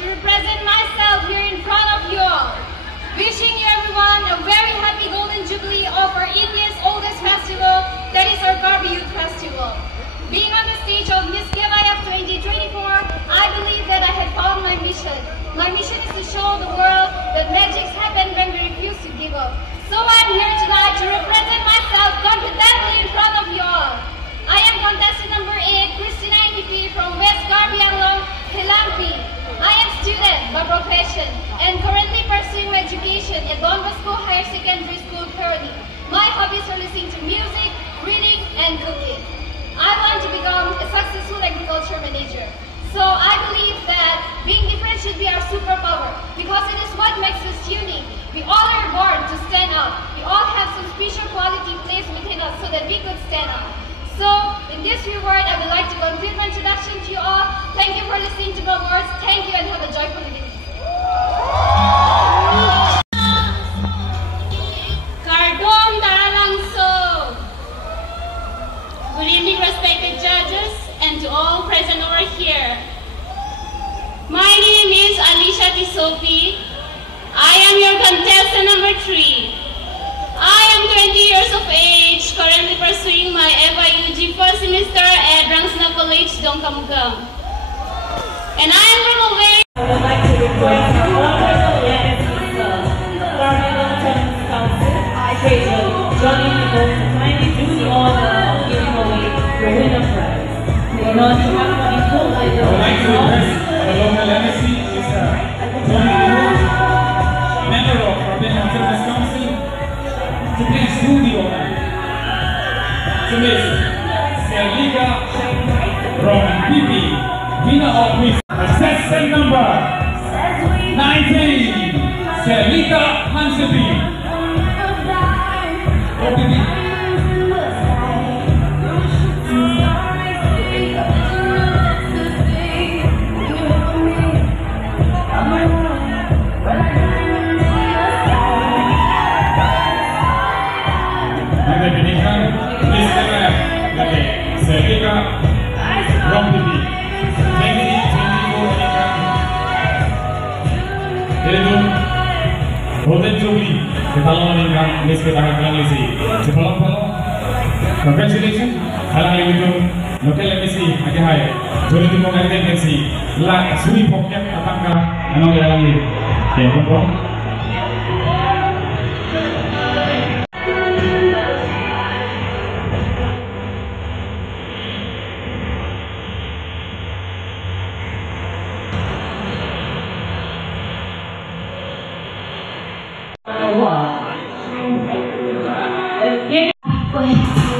to represent myself here in front of you all. Wishing you everyone a very happy Golden Jubilee of our India's oldest festival, that is our Garbi Youth Festival. Being on the stage of Miss KYF 2024, I believe that I had found my mission. My mission is to show the world that magics happen when we refuse to give up. So I'm here tonight to represent myself confidently in front of you all. I am contestant number 8, Christina Diphu from West Garbianglong, Hilampi. I am student by profession and currently pursuing my education at Don Bosco Higher Secondary School, Peroni. My hobbies are listening to music, reading, and cooking. I want to become a successful agriculture manager. So I believe that being different should be our superpower because it is what makes us unique. We all are born to stand out. We all have some special quality placed within us so that we could stand out. So, in this reward, I would like to conclude my introduction to you all. Thank you for listening to my words. Thank you and have a joyful evening. Kardong Taralangso. Good evening, respected judges, and to all present over here. My name is Alicia Tisopi. I am your contestant number 3. I am 20 years of age, currently pursuing my FIUG first semester at Rangsna College, Dongkamugang. And I am from away. I would like to request our honorable legacy Carnival Tennis Council, Johnny Nicole, to kindly do the honor of giving away the winner prize. In order to have one in full, I would like to request our local legacy is Johnny Nicole, member of Carnival Tennis Council, to please do the honor. To Miss Selika from PP, winner of Miss Assessment number 19, Selika Hansebi. Golden Jubilee, kita meninggalkan Miss kita akan lisi. Sepuluh, congratulations. Alang itu, local emisi aja hai. Jadi tu mau ganti emisi. Lah, suri pocket atangka, anong alang ini. Okay, kompon. Go ahead.